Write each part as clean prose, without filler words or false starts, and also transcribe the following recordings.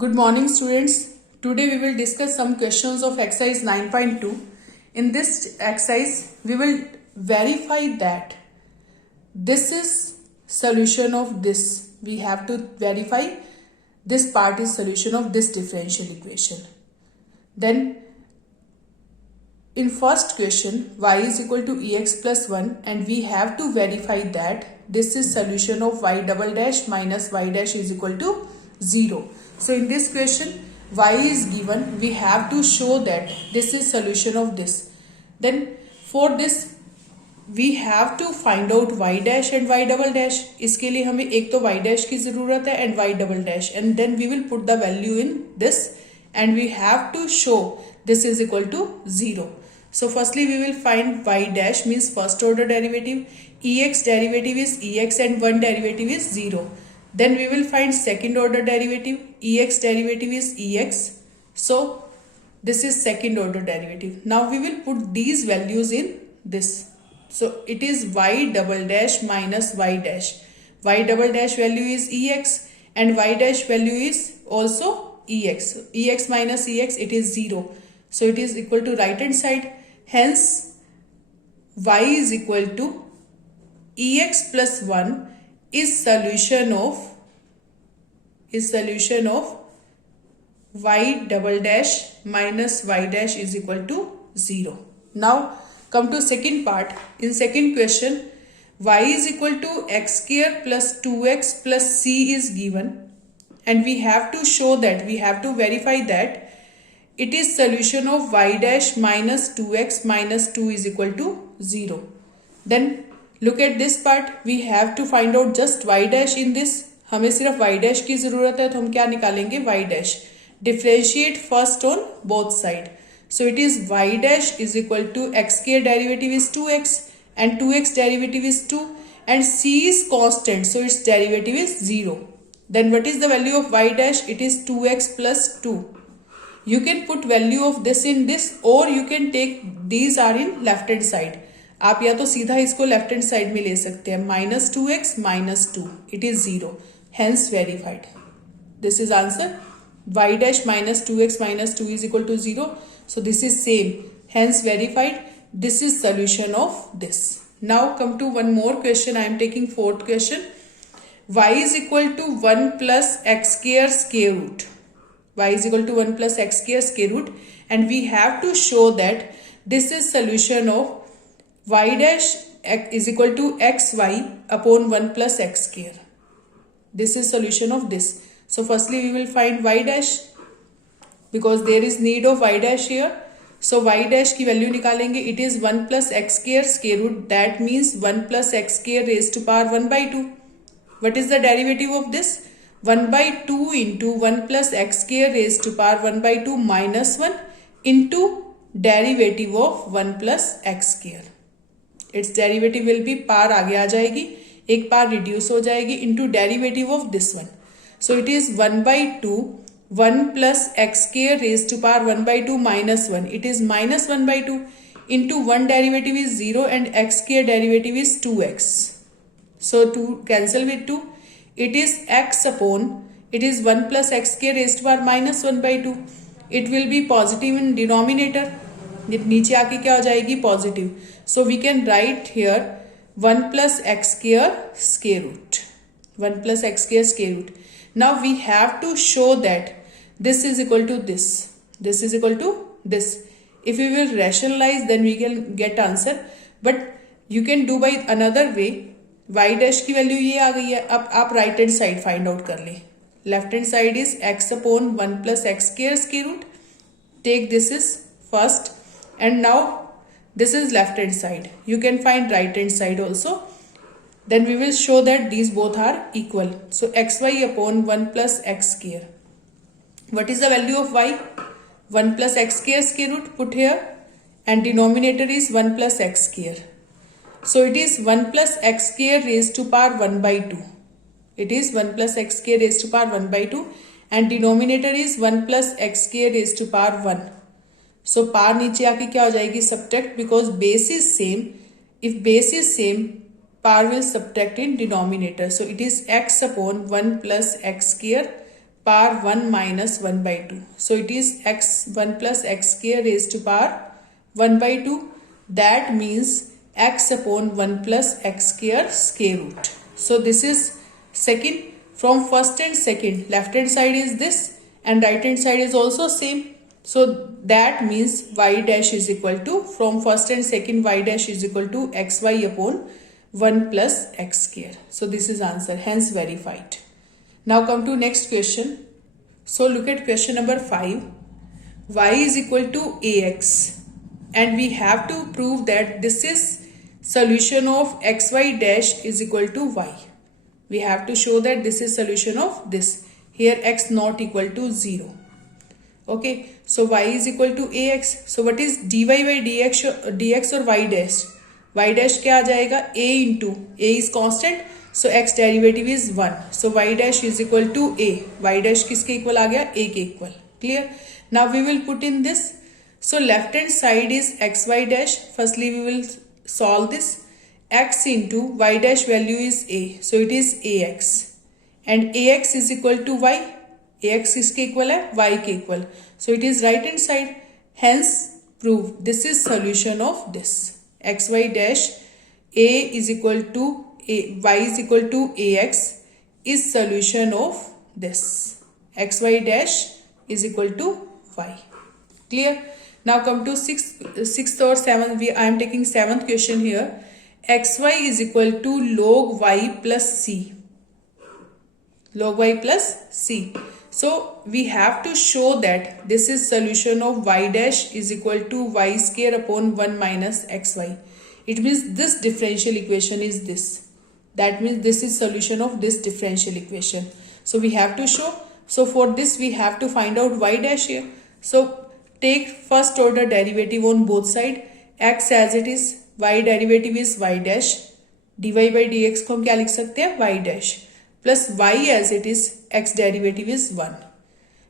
Good morning, students. Today we will discuss some questions of exercise 9.2. In this exercise, we will verify that this is solution of this. We have to verify this part is solution of this differential equation. Then in first question, y is equal to ex plus 1 and we have to verify that this is solution of y double dash minus y dash is equal to 0. So in this question, y is given, we have to show that this is solution of this. Then for this, we have to find out y dash and y double dash. इसके लिए हमें एक तो y dash की जरूरत है and y double dash, and then we will put the value in this and we have to show this is equal to 0. So firstly we will find y dash means first order derivative, ex derivative is ex and 1 derivative is 0. Then we will find second order derivative, ex derivative is ex. So this is second order derivative. Now we will put these values in this. So it is y double dash minus y dash. Y double dash value is ex and y dash value is also ex. Ex minus ex, it is 0. So it is equal to right hand side. Hence y is equal to ex plus 1 is solution of y double dash minus y dash is equal to 0. Now come to second part. In second question, y is equal to x square plus 2x plus c is given and we have to show that, we have to verify that it is solution of y dash minus 2x minus 2 is equal to 0. Then look at this part. We have to find out just y dash in this. हमें सिर्फ y dash की जरूरत है तो हम क्या निकालेंगे y dash. Differentiate first on both side. So it is y dash is equal to x square derivative is 2x and 2x derivative is 2 and c is constant, so its derivative is 0. Then what is the value of y dash? It is 2x plus 2. You can put value of this in this or you can take these are in left hand side. आप या तो सीधा इसको left hand side में ले सकते हैं. Minus 2x minus 2 it is 0. Hence verified. This is answer. y dash minus 2x minus 2 is equal to 0. So this is same. Hence verified. This is solution of this. Now come to one more question. I am taking fourth question. Y is equal to 1 plus x square root. Y is equal to 1 plus x square root and we have to show that this is solution of y dash is equal to xy upon 1 plus x square. This is solution of this. So firstly we will find y dash because there is need of y dash here. So y dash की value निकालेंगे. It is 1 plus x square root. That means 1 plus x square raised to power 1 by 2. What is the derivative of this? 1 by 2 into 1 plus x square raised to power 1 by 2 minus 1 into derivative of 1 plus x square. Its derivative will be पार आगे आ जाएगी, एक पार reduce हो जाएगी into derivative of this one. So it is 1 by 2 1 plus x square raised to power 1 by 2 minus 1. It is minus 1 by 2 into 1 derivative is 0 and x square derivative is 2x. So 2 cancel with 2. It is x upon, it is 1 plus x square raised to power minus 1 by 2. It will be positive in denominator. नीचे आके क्या हो जाएगी? Positive. So we can write here 1 plus x square root. 1 plus x square root. Now we have to show that this is equal to this. This is equal to this. If we will rationalize then we can get answer. But you can do by another way. y dash की value ये आ गई है. अब आप right hand side find out कर ले. Left hand side is x upon 1 plus x square root. Take this is first. And now this is left hand side. You can find right hand side also. Then we will show that these both are equal. So xy upon 1 plus x square. What is the value of y? 1 plus x square root put here and denominator is 1 plus x square. So it is 1 plus x square raised to power 1 by 2. It is 1 plus x square raised to power 1 by 2 and denominator is 1 plus x square raised to power 1. So पार नीचे आके क्या हो जाएगी? Subtract because base is same. If base is same, power will subtract in denominator. So it is x upon 1 plus x square power 1 minus 1 by 2. So it is x1 plus x square raised to power 1 by 2. That means x upon 1 plus x square root. So this is second. From first and second, left hand side is this and right hand side is also same. So that means y dash is equal to, from first and second, y dash is equal to xy upon 1 plus x square. So this is answer, hence verified. Now come to next question. So look at question number 5. Y is equal to ax and we have to prove that this is solution of xy dash is equal to y. We have to show that this is solution of this. Here x not equal to 0. Okay, so y is equal to ax. So what is dy by dx or y dash? Y dash क्या आ जाएगा? A into a is constant. So x derivative is 1. So y dash is equal to a. Y dash किसके equal आ गया? A के equal. Clear? Now we will put in this. So left hand side is xy dash. Firstly we will solve this. X into y dash value is a. So it is ax. And ax is equal to y. Ax किसके equal है? Y के equal. So it is right hand side. Hence prove this is solution of this. Xy dash a is equal to a, y is equal to ax is solution of this. Xy dash is equal to y. Clear? Now come to sixth or seventh. I am taking seventh question here. xy is equal to log y plus c. Log y plus c. So we have to show that this is solution of y dash is equal to y square upon 1 minus xy. It means this differential equation is this. That means this is solution of this differential equation. So we have to show. So for this we have to find out y dash here. So take first order derivative on both sides. X as it is, y derivative is y dash, dy by dx को हम क्या लिख सकते हैं? Y dash plus y as it is, x derivative is 1.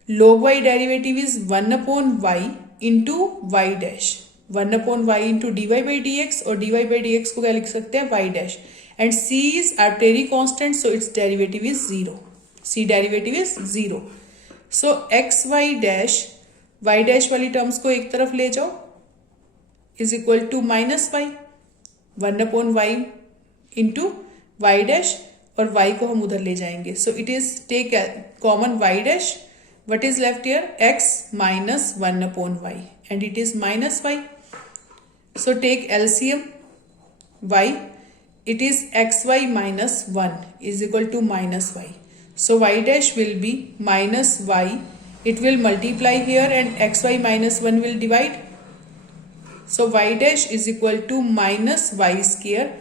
Log y derivative is 1 upon y into y dash. 1 upon y into dy by dx और dy by dx को क्या लिख सकते हैं? Y dash. And c is arbitrary constant, so its derivative is 0. C derivative is 0. So x y dash, y dash वाली terms को एक तरफ ले जाओ, is equal to minus y. 1 upon y into y dash और y को हम उधर ले जाएंगे. So it is take a common y dash. What is left here? X minus 1 upon y and it is minus y. So take LCM y. It is xy minus 1 is equal to minus y. So y dash will be minus y. It will multiply here and xy minus 1 will divide. So y dash is equal to minus y square.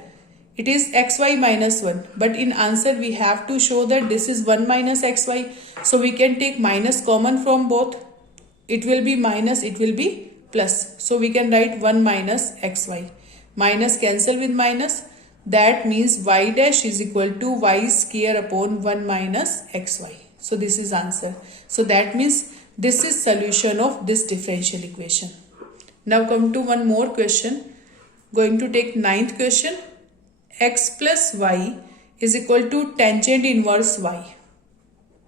It is xy minus 1. But in answer we have to show that this is 1 minus xy. So we can take minus common from both. It will be minus, it will be plus. So we can write 1 minus xy. Minus cancel with minus. That means y dash is equal to y square upon 1 minus xy. So this is answer. So that means this is solution of this differential equation. Now come to one more question. Going to take ninth question. X plus y is equal to tangent inverse y.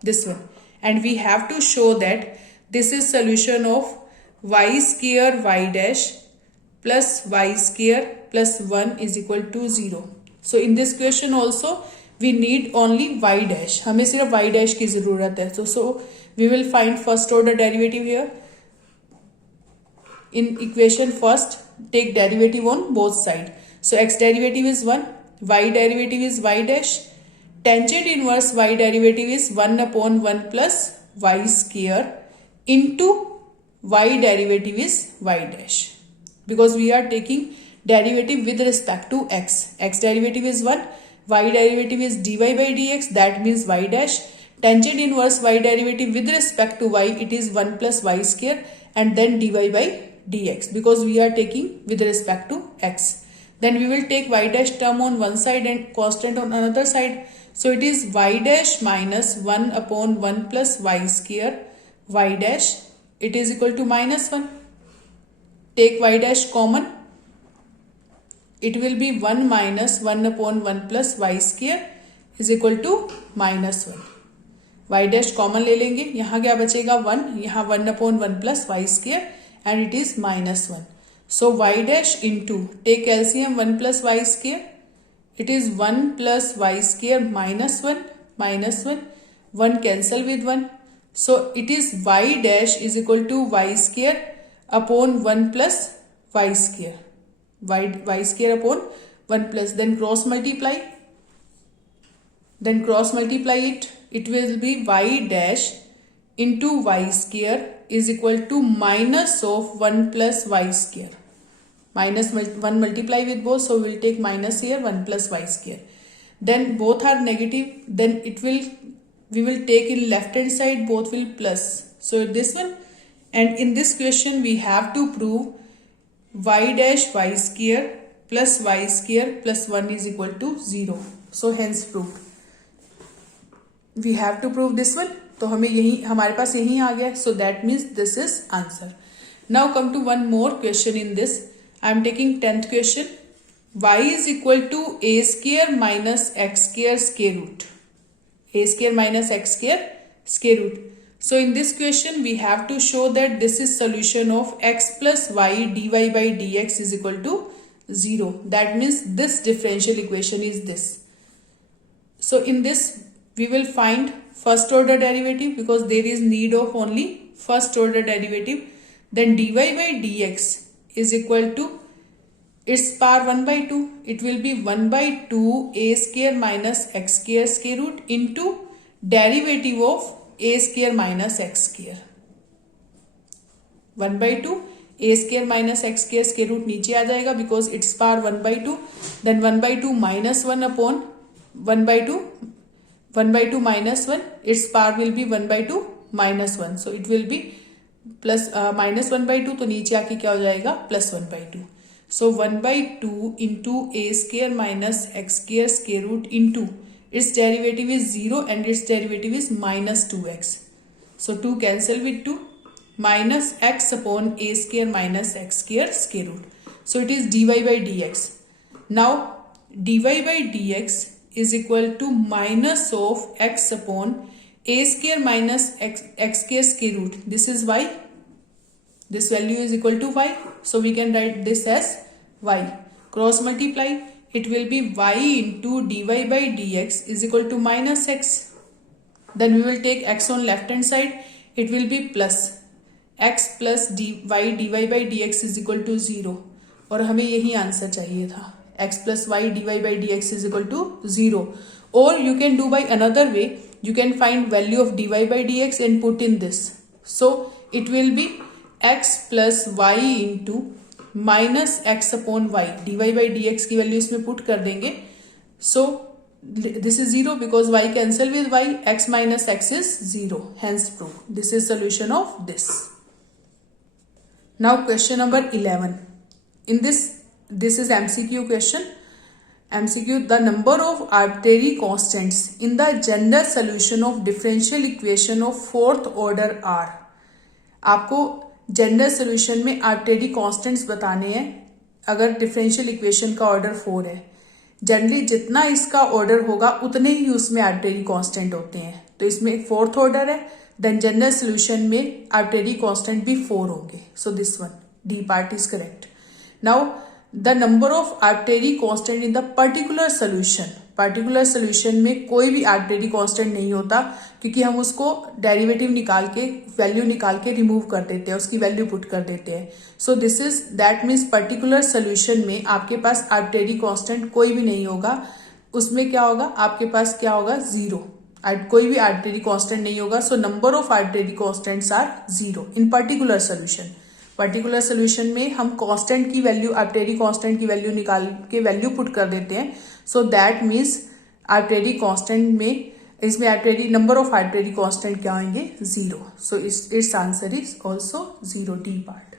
This one. And we have to show that this is solution of y square y dash plus y square plus 1 is equal to 0. So in this question also we need only y dash. हमें सिर्फ y dash की ज़रूरत है. So we will find first order derivative here. In equation first take derivative on both sides. So x derivative is 1, y derivative is y dash. Tangent inverse y derivative is 1 upon 1 plus y square into y derivative is y dash. Because we are taking derivative with respect to x. X derivative is 1, y derivative is dy by dx, that means y dash. Tangent inverse y derivative with respect to y, it is 1 plus y square and then dy by dx, because we are taking with respect to x. Then we will take y dash term on one side and constant on another side. So it is y dash minus 1 upon 1 plus y square y dash. It is equal to minus 1. Take y dash common. It will be 1 minus 1 upon 1 plus y square is equal to minus 1. y dash common ले लेंगे, यहाँ क्या बचेगा 1, यहाँ 1/1 plus y square and it is -1. So y dash into take LCM 1 plus y square, it is 1 plus y square minus 1 cancel with 1. So it is y dash is equal to y square upon 1 plus y square. Y square upon 1 plus, then cross multiply. Then cross multiply it. It will be y dash into y square is equal to minus of 1 plus y square. Minus 1 multiply with both, so we'll take minus here 1 plus y square. Then both are negative, then we will take in left hand side, both will plus. So this one, and in this question we have to prove y dash y square plus y square plus 1 is equal to 0. So hence proved. We have to prove this one. तो हमें यही, हमारे पास यही आ गया. So that means this is answer. Now come to one more question in this. I am taking 10th question. Y is equal to a square minus x square square root. A square minus x square square root. So in this question we have to show that this is solution of x plus y dy by dx is equal to 0. That means this differential equation is this. So in this we will find first order derivative because there is need of only first order derivative. Then dy by dx is equal to its power 1 by 2. It will be 1 by 2 a square minus x square square root into derivative of a square minus x square. 1 by 2 a square minus x square square root नीचे आ जाएगा because its power 1 by 2. Then 1 by 2 minus 1 upon 1 by 2. 1 by 2 minus 1. Its power will be 1 by 2 minus 1. So it will be plus minus 1 by 2. तो नीचे आके क्या हो जाएगा plus 1 by 2. So 1 by 2 into a square minus x square square root into its derivative is 0 and its derivative is minus 2x. So 2 cancel with 2 minus x upon a square minus x square square root. So it is dy by dx. Now dy by dx is equal to minus of x upon a square minus x square square root. This is y. This value is equal to y. So we can write this as y. Cross multiply. It will be y into dy by dx is equal to minus x. Then we will take x on left hand side. It will be plus x plus y dy by dx is equal to 0. और हमें यही answer चाहिए था. x plus y dy by dx is equal to 0. Or you can do by another way. You can find value of dy by dx and put in this. So it will be x plus y into minus x upon y. dy by dx की value इसमें put कर देंगे. So this is 0 because y cancel with y. X minus x is 0. Hence proof. This is solution of this. Now question number 11. In this is MCQ question. MCQ, the number of arbitrary constants in the general solution of differential equation of fourth order are. आपको general solution में arbitrary constants बताने हैं अगर differential equation का order 4 है. Generally जितना इसका order होगा उतने ही उसमें आर्बिट्रेरी कांस्टेंट होते हैं. तो इसमें एक फोर्थ ऑर्डर है. देन जनरल सोल्यूशन में आर्बिट्रेरी कांस्टेंट भी 4 होंगे. So this one D part is correct. Now the number of arbitrary constant in the particular solution में कोई भी आर्बिट्रेरी कांस्टेंट नहीं होता क्योंकि हम उसको डेरिवेटिव निकाल के वैल्यू निकाल के रिमूव कर देते हैं, उसकी वैल्यू पुट कर देते हैं. So this is that means particular solution में आपके पास आर्बिट्रेरी कांस्टेंट कोई भी नहीं होगा. उसमें क्या होगा, आपके पास क्या होगा 0. कोई भी आर्बिट्रेरी कांस्टेंट नहीं होगा. So number of arbitrary constants are 0 in particular solution. Particular solution में हम कांस्टेंट की वैल्यू आर्बिट्रेरी कांस्टेंट की वैल्यू निकाल के वैल्यू पुट कर देते हैं. So that means arbitrary constant में इसमें arbitrary number of arbitrary constant क्या होंगे 0. So it's answer is also 0 D part.